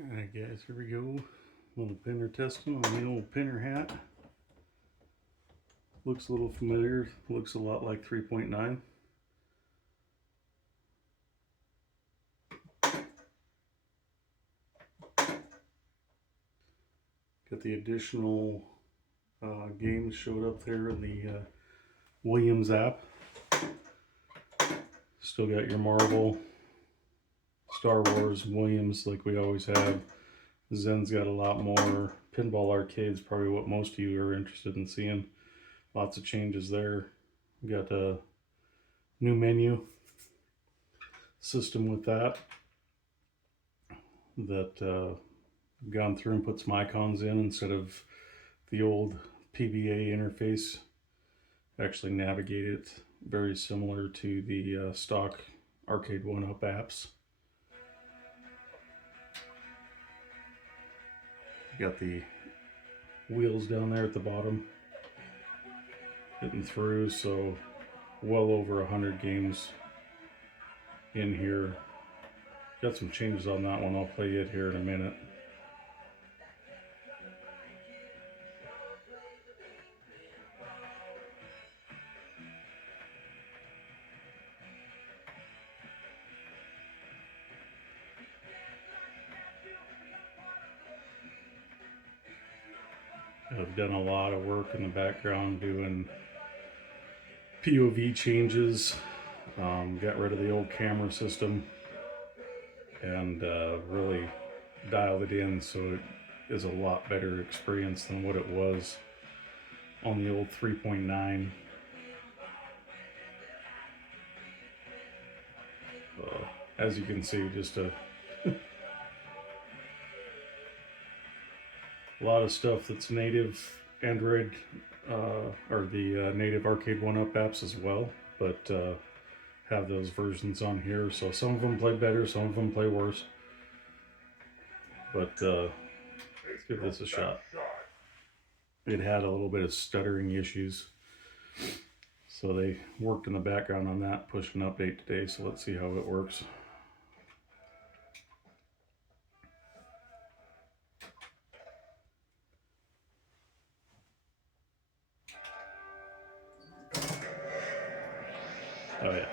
Alright guys, here we go. Little pinner testing on the old pinner hat. Looks a little familiar, looks a lot like 3.9. Got the additional games showed up there in the Williams app. Still got your Marvel, Star Wars, Williams like we always have. Zen's got a lot more. Pinball Arcade's probably what most of you are interested in seeing. Lots of changes there. We got a new menu system with that gone through and put some icons in instead of the old PBA interface. Actually navigate it very similar to the stock Arcade 1-Up apps. Got the wheels down there at the bottom hitting through, so well over 100 games in here. Got some changes on that one, I'll play it here in a minute. I've done a lot of work in the background doing POV changes, got rid of the old camera system and really dialed it in so it is a lot better experience than what it was on the old 3.9. As you can see, just a lot of stuff that's native Android or the native Arcade 1-Up apps as well, but have those versions on here. So some of them play better, some of them play worse. But let's give this a shot. It had a little bit of stuttering issues, so they worked in the background on that, pushed an update today. So let's see how it works. Oh yeah.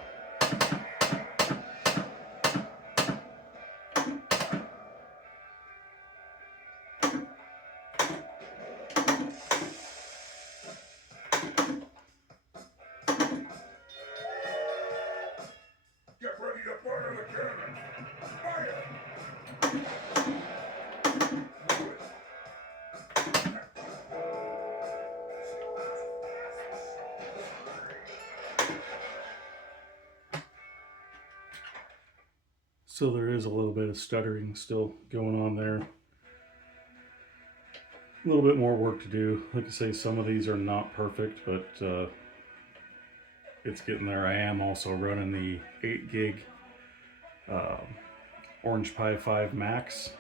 Get ready to fire the cannon! Fire! So there is a little bit of stuttering still going on there. A little bit more work to do. Like I say, some of these are not perfect, but it's getting there. I am also running the 8 gig Orange Pi 5 Max.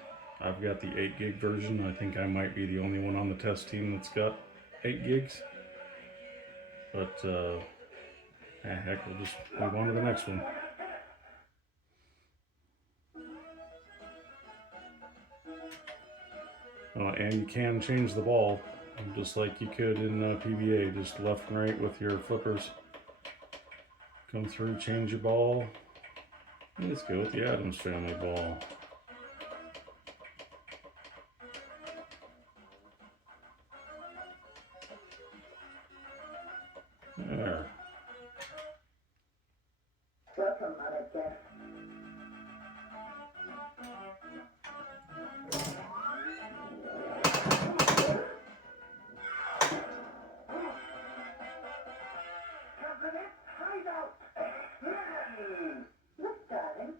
I've got the 8 gig version. I think I might be the only one on the test team that's got 8 gigs. But heck, we'll just move on to the next one. And you can change the ball just like you could in PBA, just left and right with your flippers. Come through, change your ball. Let's go with the Addams Family ball. There. Welcome, Mother Jeff. Hideout! Look, darling.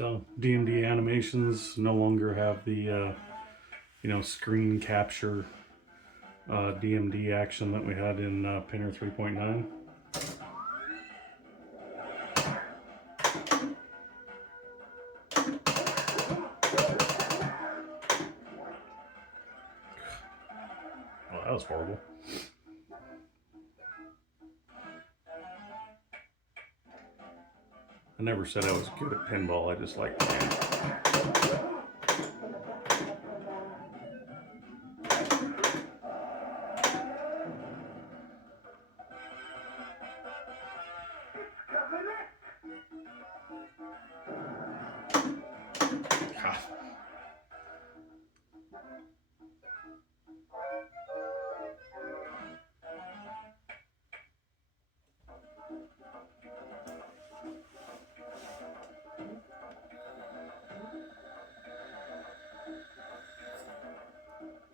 So DMD animations no longer have the screen capture DMD action that we had in Pinner 3.9. Oh, that was horrible. I never said I was good at pinball, I just like the game. God.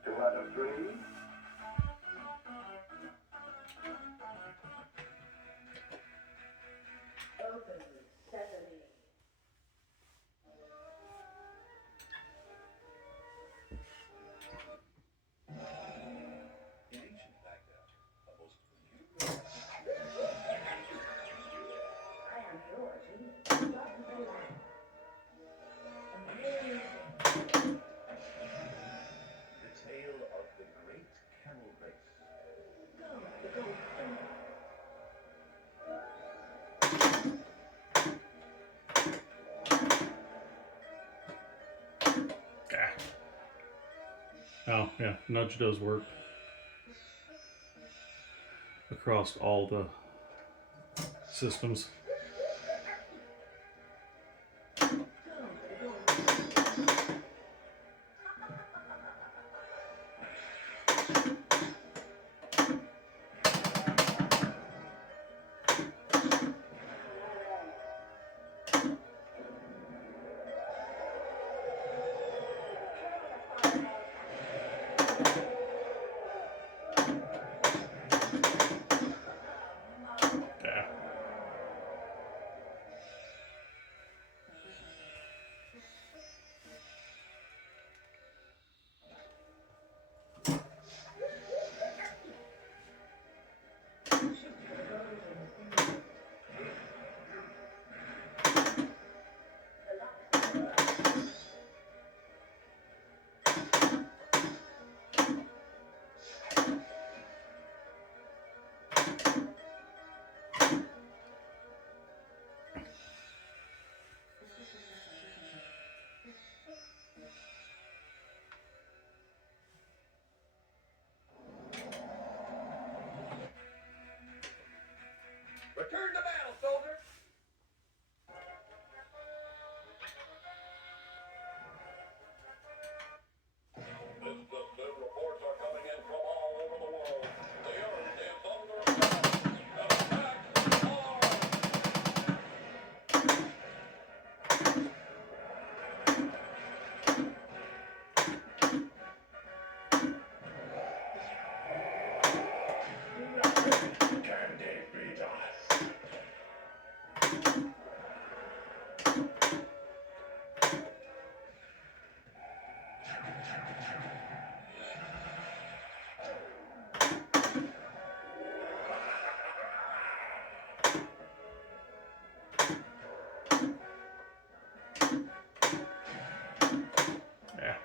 Two out of three. Open sesame. In ancient Baghdad, a most beautiful. I am your genius. Welcome to life. Amazing. The tale of the great camel race. Go, the gold finger. Ah. Oh, yeah, nudge does work across all the systems. Yeah. Return to battle, soldier! Distant reports are coming in from all over the world. The earth is under attack. Attacks are... Can they beat us? Yeah.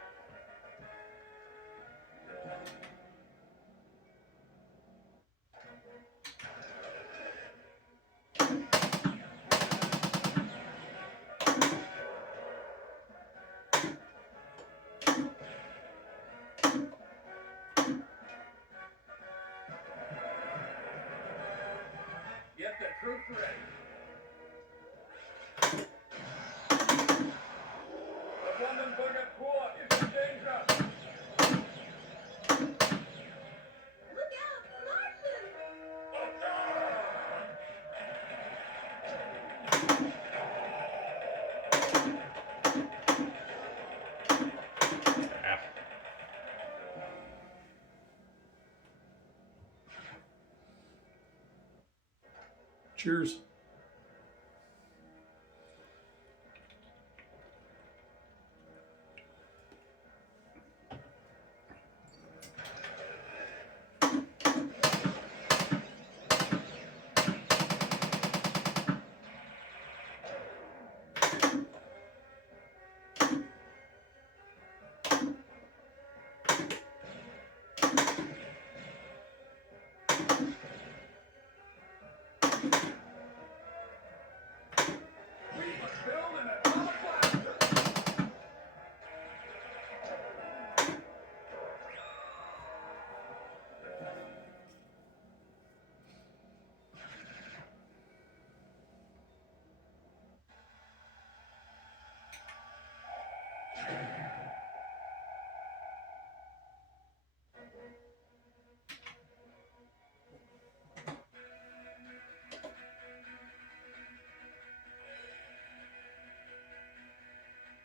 Get the troops ready. The Brandenburger Tor is in danger. Look out, Martian! Yeah. Cheers.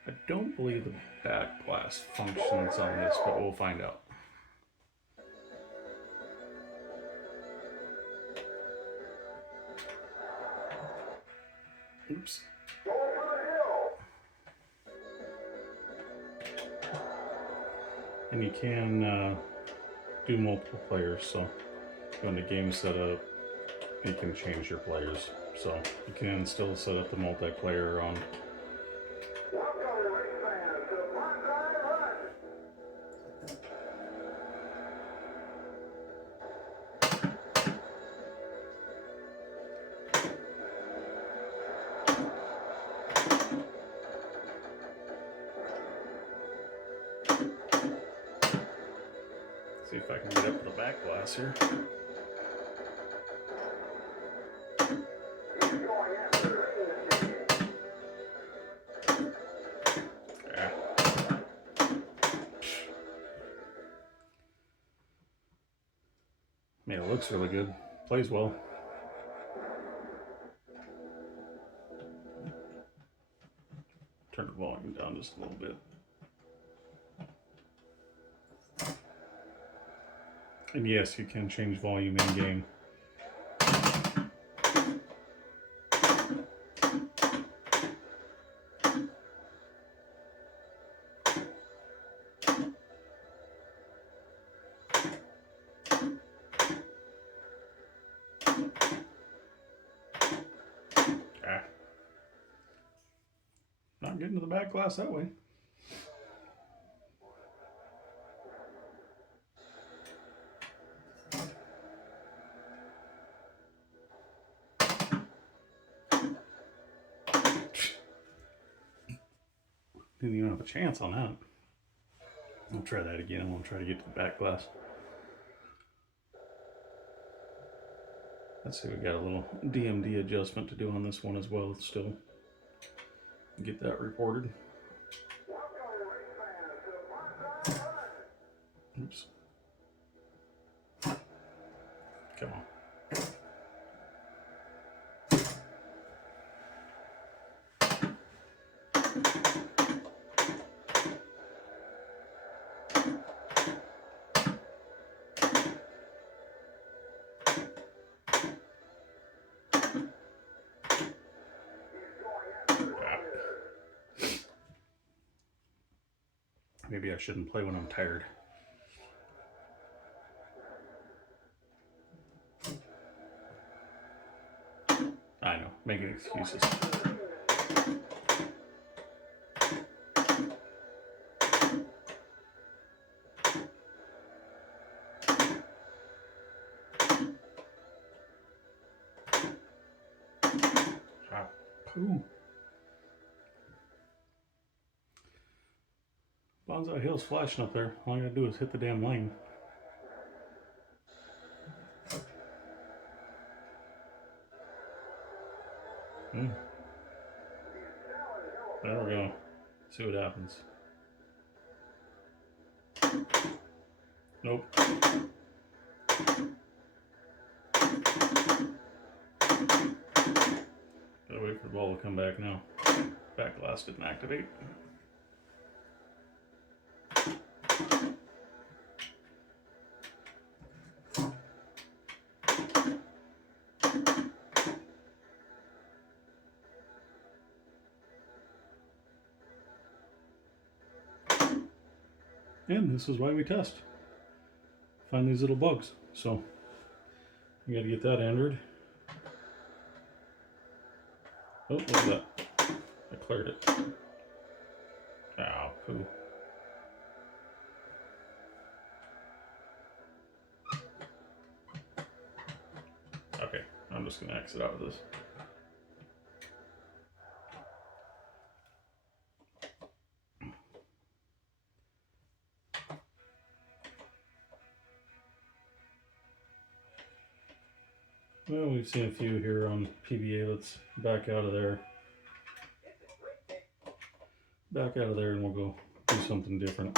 I don't believe the back blast functions on this, but we'll find out. Oops. And you can do multiple players, so go into game setup, you can change your players. So you can still set up the multiplayer on. Welcome, race fans, to Banzai Run. See if I can get up to the back glass here. Yeah. Man, it looks really good. Plays well. Turn the volume down just a little bit. And yes, you can change volume in game. Not getting to the back glass that way. Didn't even have a chance on that. I'll try that again. I'm gonna try to get to the back glass. Let's see, we got a little DMD adjustment to do on this one as well still. Get that reported. Oops. Come on. Maybe I shouldn't play when I'm tired. I know, making excuses. Ah, poo. Banzai Hill's flashing up there. All I gotta do is hit the damn lane. There we go. See what happens. Nope. Gotta wait for the ball to come back now. Back glass didn't activate. And this is why we test. Find these little bugs. So you gotta get that entered. Oh, look at that. I cleared it. Ah, poo. Okay, I'm just gonna exit out of this. Well, we've seen a few here on PBA. Let's back out of there. Back out of there and we'll go do something different.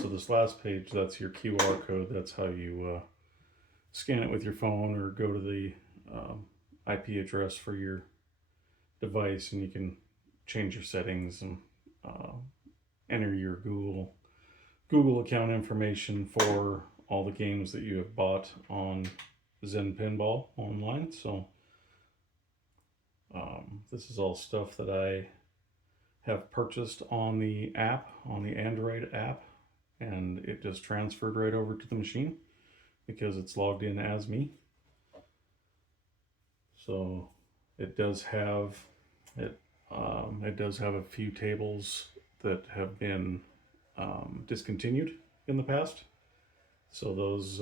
So this last page, that's your QR code. That's how you scan it with your phone or go to the IP address for your device and you can change your settings and enter your Google account information for all the games that you have bought on Zen Pinball online. So this is all stuff that I have purchased on the app, on the Android app, and it just transferred right over to the machine because it's logged in as me. So it does have a few tables that have been discontinued in the past. So those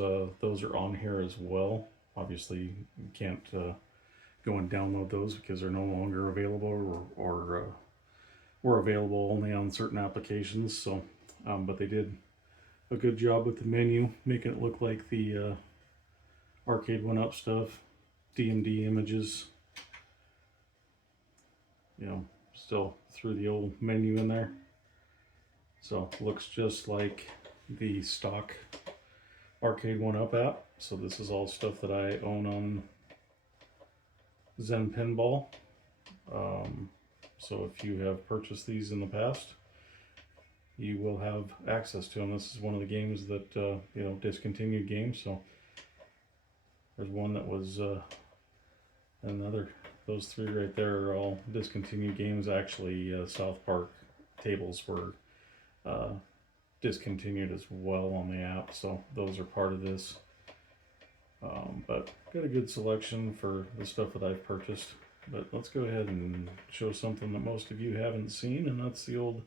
are on here as well. Obviously, you can't go and download those because they're no longer available, or were available only on certain applications. So, but they did a good job with the menu, making it look like the Arcade 1-Up stuff, DMD images. You know, still threw the old menu in there. So looks just like the stock Arcade 1-Up app. So this is all stuff that I own on Zen Pinball. So if you have purchased these in the past, you will have access to them. This is one of the games that discontinued games. So there's one that was another. Those three right there are all discontinued games. Actually, South Park tables were discontinued as well on the app, so those are part of this. But got a good selection for the stuff that I've purchased. But let's go ahead and show something that most of you haven't seen, and that's the old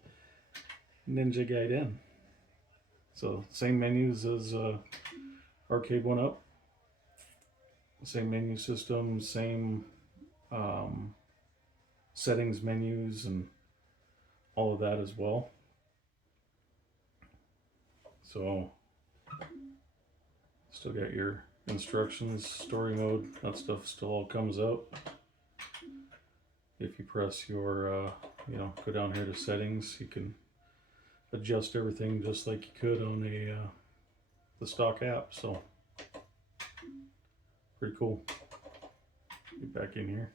Ninja Gaiden. So same menus as Arcade 1-Up. Same menu system, same settings menus, and all of that as well. So still got your instructions, story mode, that stuff still all comes out. If you press your go down here to settings, you can adjust everything just like you could on the stock app. So pretty cool. Get back in here.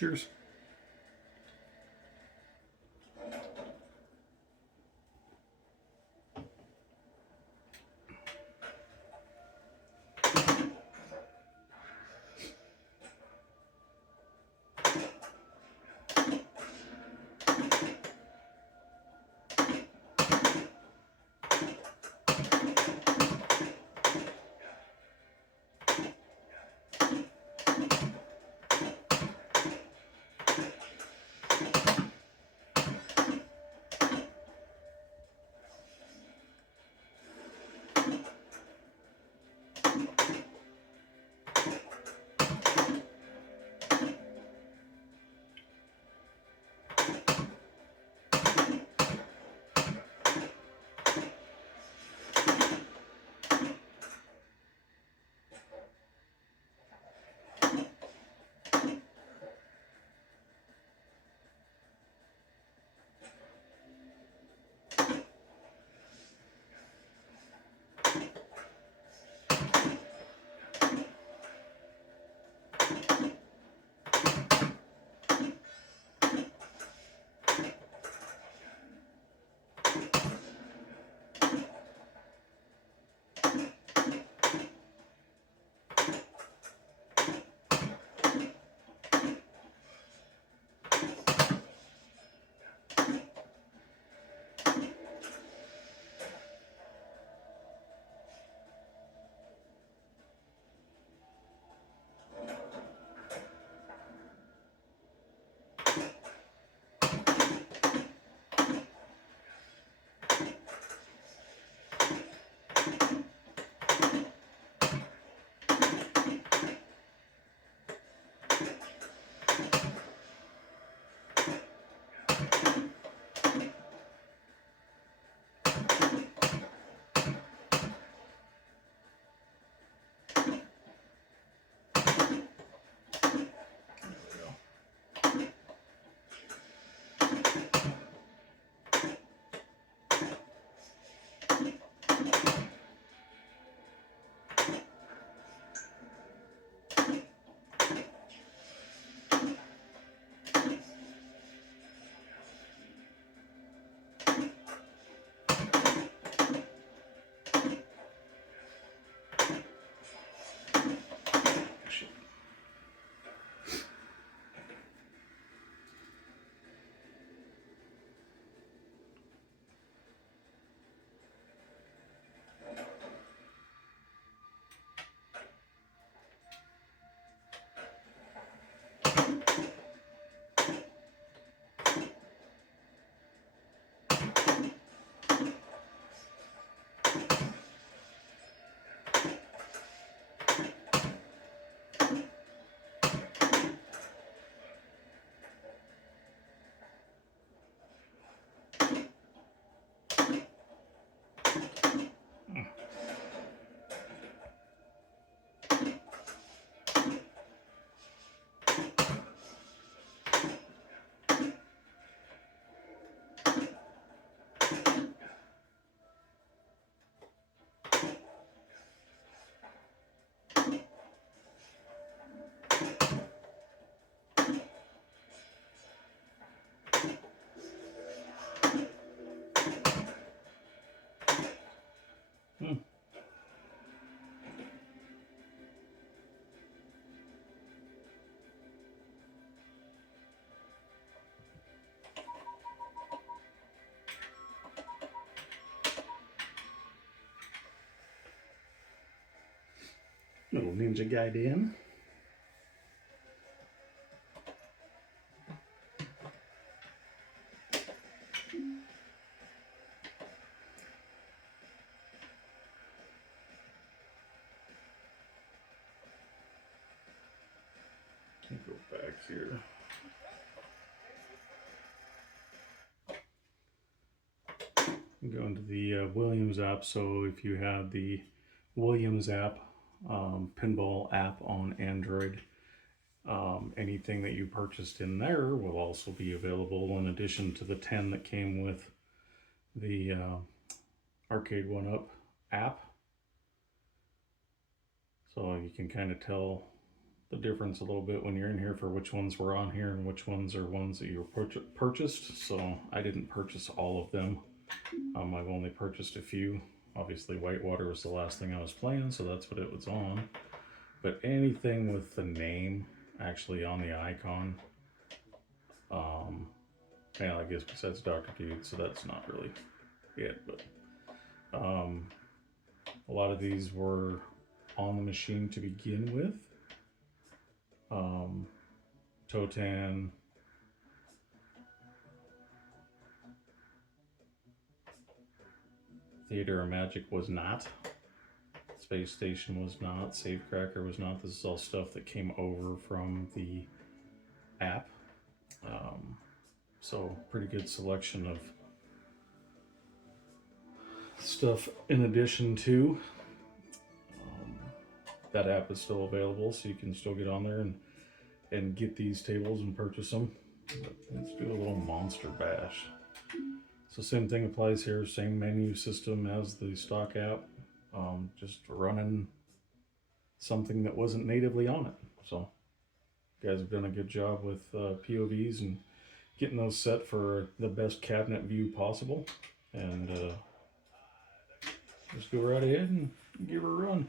Cheers. Hmm. Little ninja guy Dan. Go back here. Go into the Williams app. So if you have the Williams app, pinball app on Android, anything that you purchased in there will also be available in addition to the 10 that came with the Arcade 1-Up app. So you can kind of tell the difference a little bit when you're in here for which ones were on here and which ones are ones that you purchased. So I didn't purchase all of them. I've only purchased a few. Obviously Whitewater was the last thing I was playing, so that's what it was on. But anything with the name actually on the icon, yeah, I guess besides Dr. Dude, so that's not really it, but a lot of these were on the machine to begin with. Totan, Theater of Magic was not. Space Station was not. Safecracker was not. This is all stuff that came over from the app. So pretty good selection of stuff in addition to. That app is still available, so you can still get on there and get these tables and purchase them. But let's do a little monster bash. So same thing applies here, same menu system as the stock app, just running something that wasn't natively on it. So you guys have done a good job with POVs and getting those set for the best cabinet view possible. And just go right ahead and give her a run.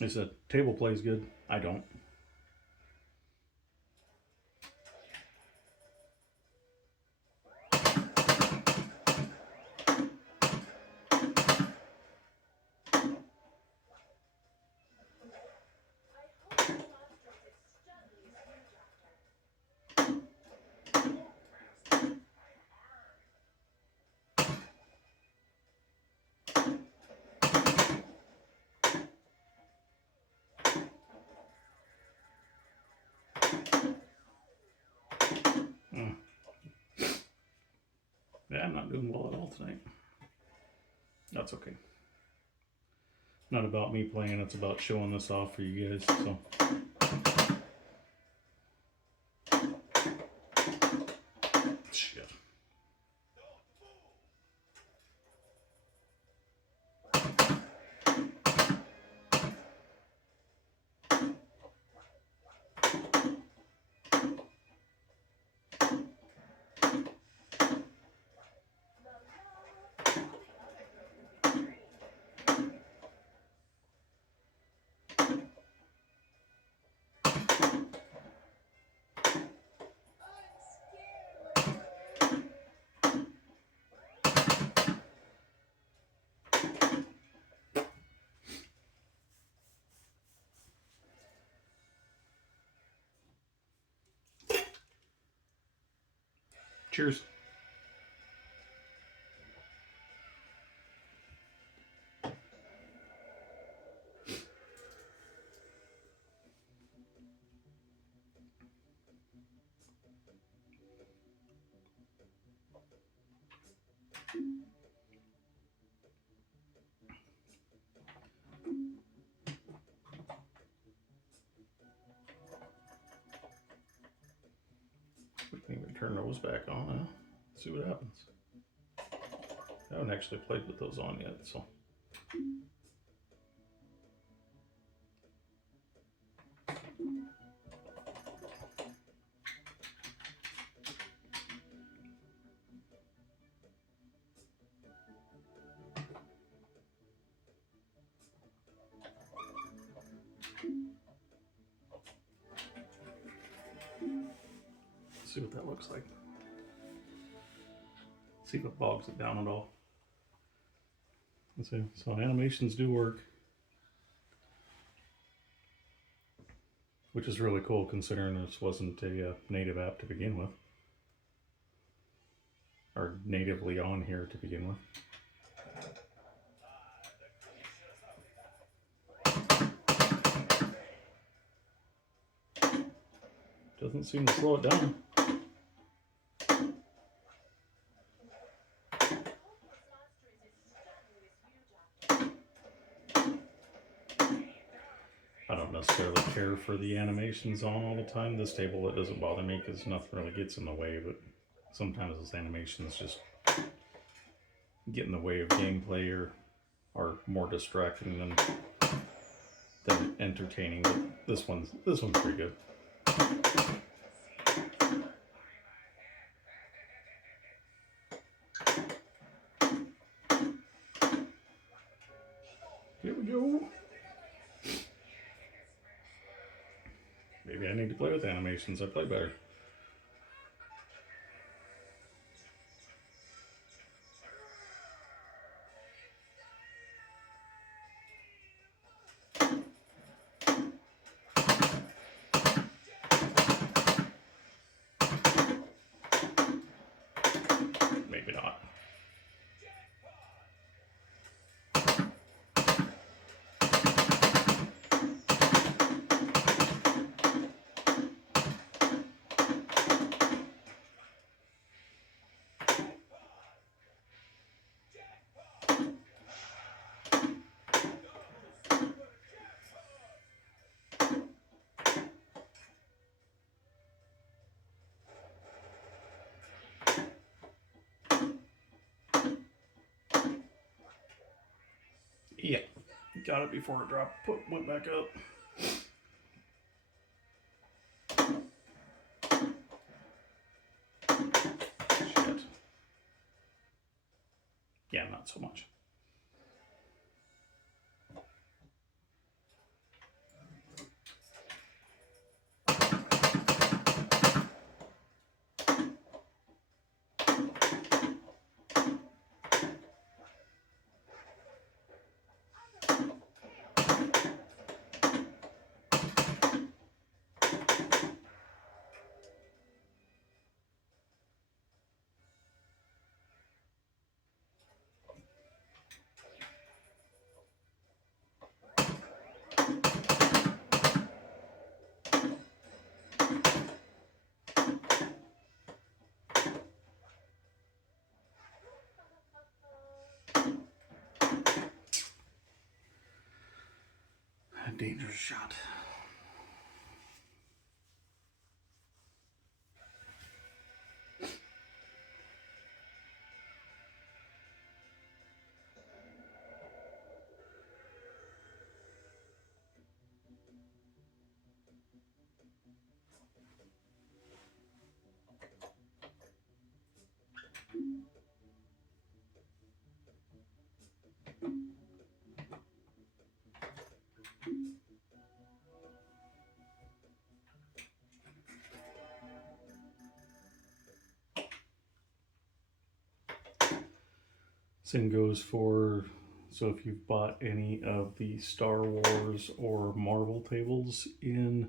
They said table plays good. I don't. Yeah, I'm not doing well at all tonight. That's okay. Not about me playing, it's about showing this off for you guys. So shit. Cheers. We can even turn those back on, huh? See what happens. I haven't actually played with those on yet, so. See what that looks like. See if it bogs it down at all. Let's see. So animations do work, which is really cool considering this wasn't a native app to begin with, or natively on here to begin with. Doesn't seem to slow it down. care for the animations on all the time. This table, it doesn't bother me because nothing really gets in the way, but sometimes those animations just get in the way of gameplay or are more distracting than entertaining. But this one's pretty good. Here we go. Maybe I need to play with animations. I play better. Maybe not. Yeah, got it before it dropped. Went back up. Shit. Yeah, not so much. A dangerous shot. Same goes for, so if you've bought any of the Star Wars or Marvel tables in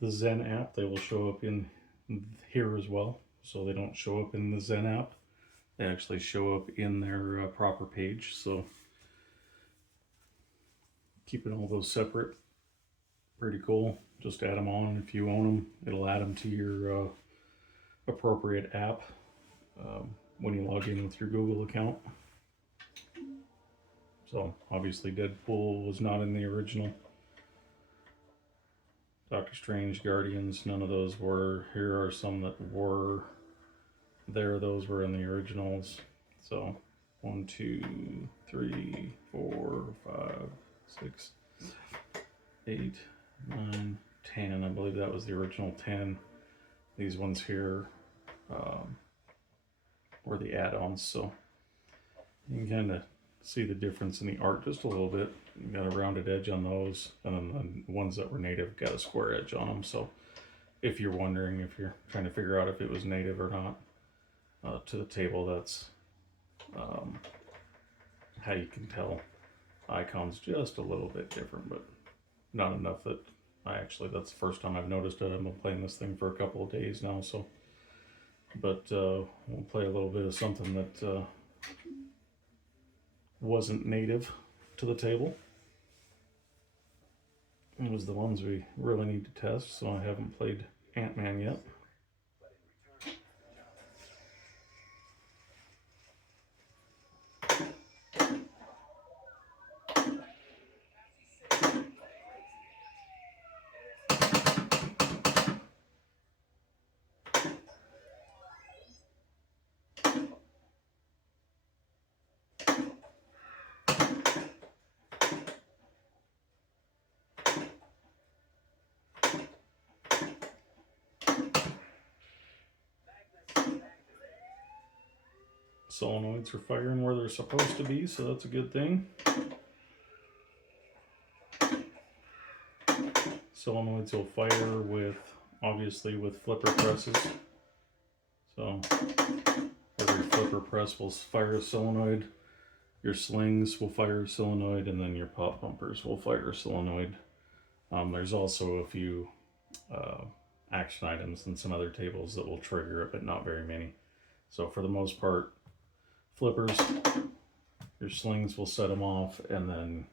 the Zen app, they will show up in here as well. So they don't show up in the Zen app. They actually show up in their proper page. So keeping all those separate, pretty cool. Just add them on if you own them. It'll add them to your appropriate app when you log in with your Google account. So obviously Deadpool was not in the original. Doctor Strange, Guardians, none of those were. Here are some that were there. Those were in the originals. So 1, 2, 3, 4, 5, 6, 8, 9, 10. I believe that was the original 10. These ones here were the add-ons. So you can kind of see the difference in the art just a little bit. You got a rounded edge on those, and then the ones that were native got a square edge on them. So if you're wondering, if you're trying to figure out if it was native or not to the table, that's how you can tell. Icons just a little bit different, but not enough that that's the first time I've noticed it. I've been playing this thing for a couple of days now, so. But we'll play a little bit of something that wasn't native to the table. It was the ones we really need to test, so I haven't played Ant-Man yet. solenoids are firing where they're supposed to be, so that's a good thing. Solenoids will fire with, obviously, with flipper presses. So every flipper press will fire a solenoid. Your slings will fire a solenoid, and then your pop bumpers will fire a solenoid. There's also a few action items and some other tables that will trigger it, but not very many. So for the most part, flippers, your slings will set them off, and then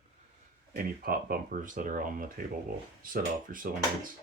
any pop bumpers that are on the table will set off your solenoids.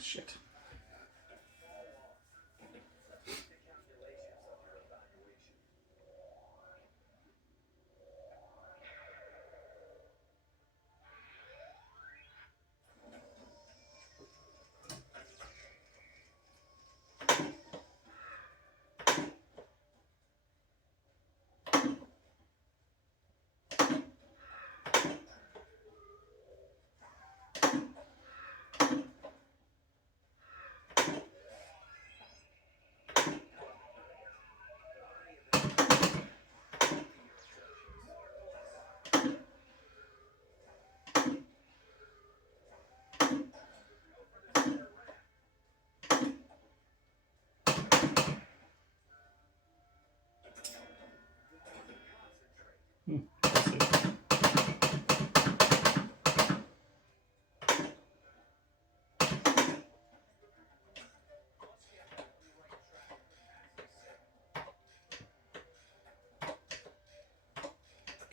Shit. That's it.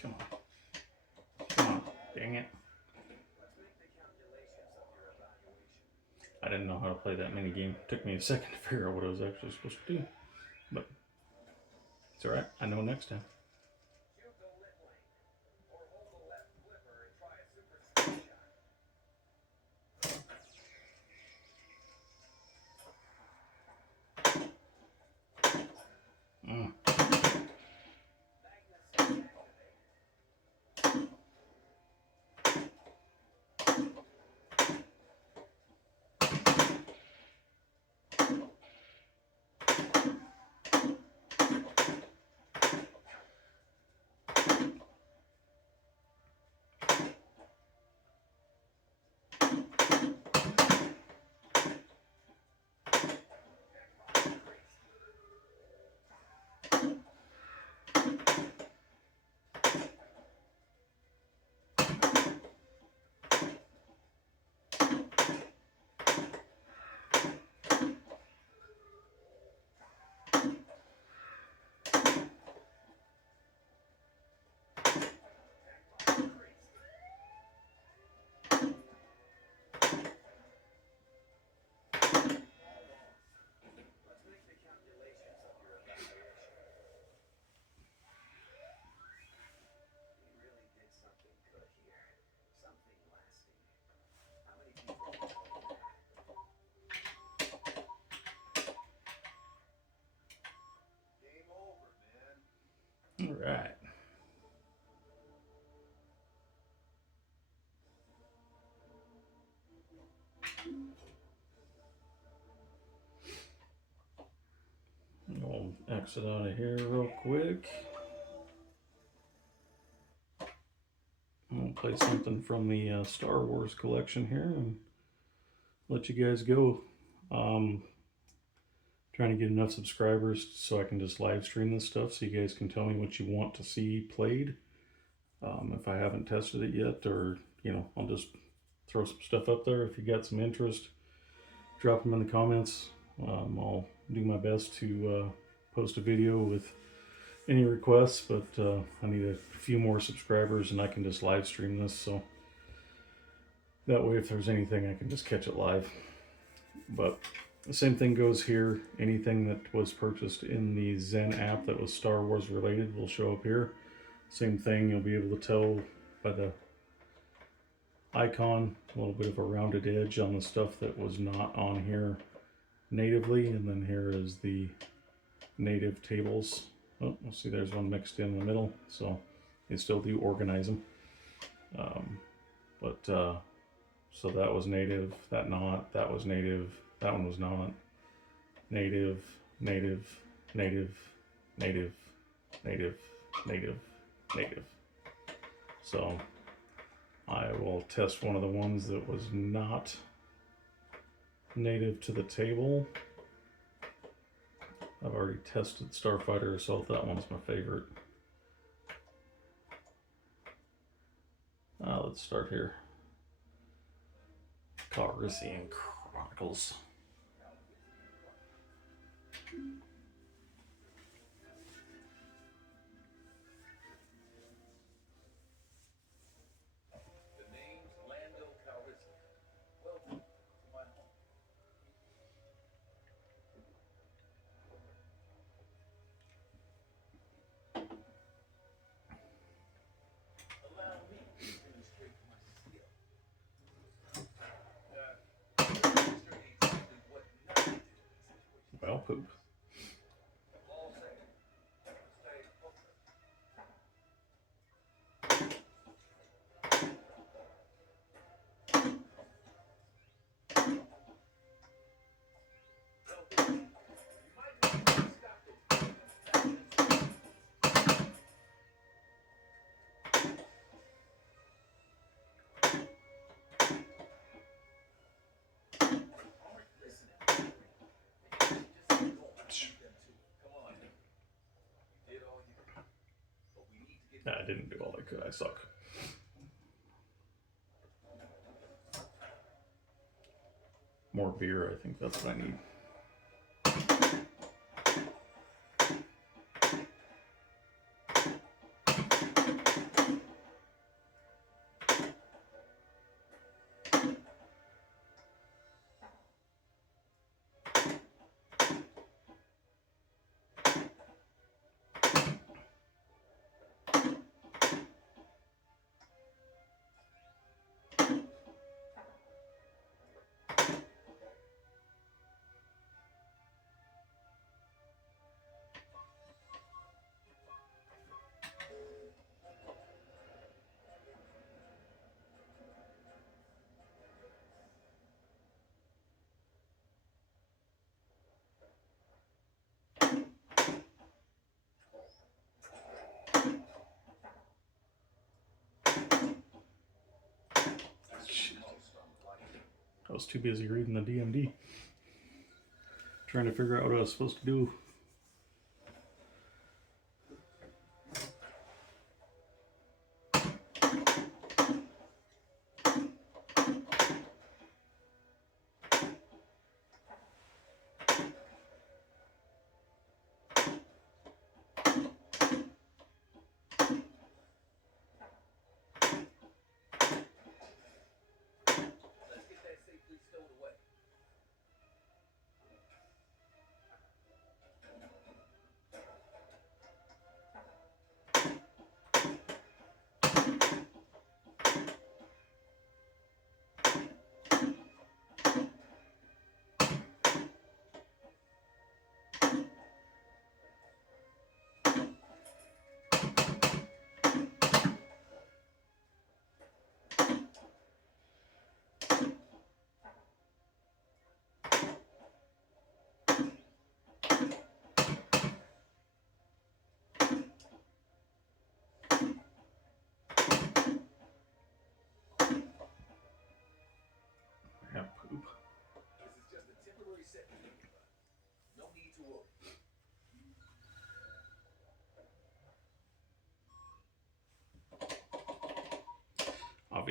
Come on. Come on. Dang it. I didn't know how to play that mini game. It took me a second to figure out what I was actually supposed to do. But it's alright. I know next time. Mm. All right. I'll exit out of here real quick. I'll play something from the Star Wars collection here and let you guys go. Trying to get enough subscribers so I can just live stream this stuff so you guys can tell me what you want to see played. If I haven't tested it yet, or I'll just throw some stuff up there. If you got some interest, drop them in the comments. I'll do my best to post a video with any requests, but I need a few more subscribers and I can just live stream this, so that way if there's anything I can just catch it live. But the same thing goes here. Anything that was purchased in the Zen app that was Star Wars related will show up here. Same thing, you'll be able to tell by the icon, a little bit of a rounded edge on the stuff that was not on here natively. And then here is the native tables. Oh, we'll see there's one mixed in the middle, so they still do organize them. So that was native, that was native, that one was not. Native, native, native, native, native, native, native. So I will test one of the ones that was not native to the table. I've already tested Starfighter Assault. That one's my favorite. Let's start here. Calrissian Chronicles. Well, poop. I didn't do all I could. I suck. More beer, I think that's what I need. I was too busy reading the DMD, trying to figure out what I was supposed to do.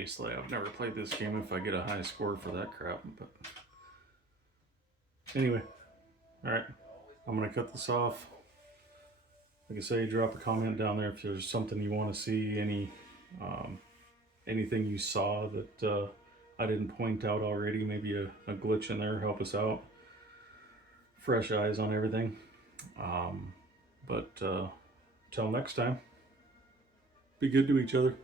obviously, I've never played this game if I get a high score for that crap. But anyway, all right, I'm gonna cut this off. Like I say, drop a comment down there if there's something you want to see, anything you saw that I didn't point out already. Maybe a glitch in there, help us out. Fresh eyes on everything. But till next time, be good to each other.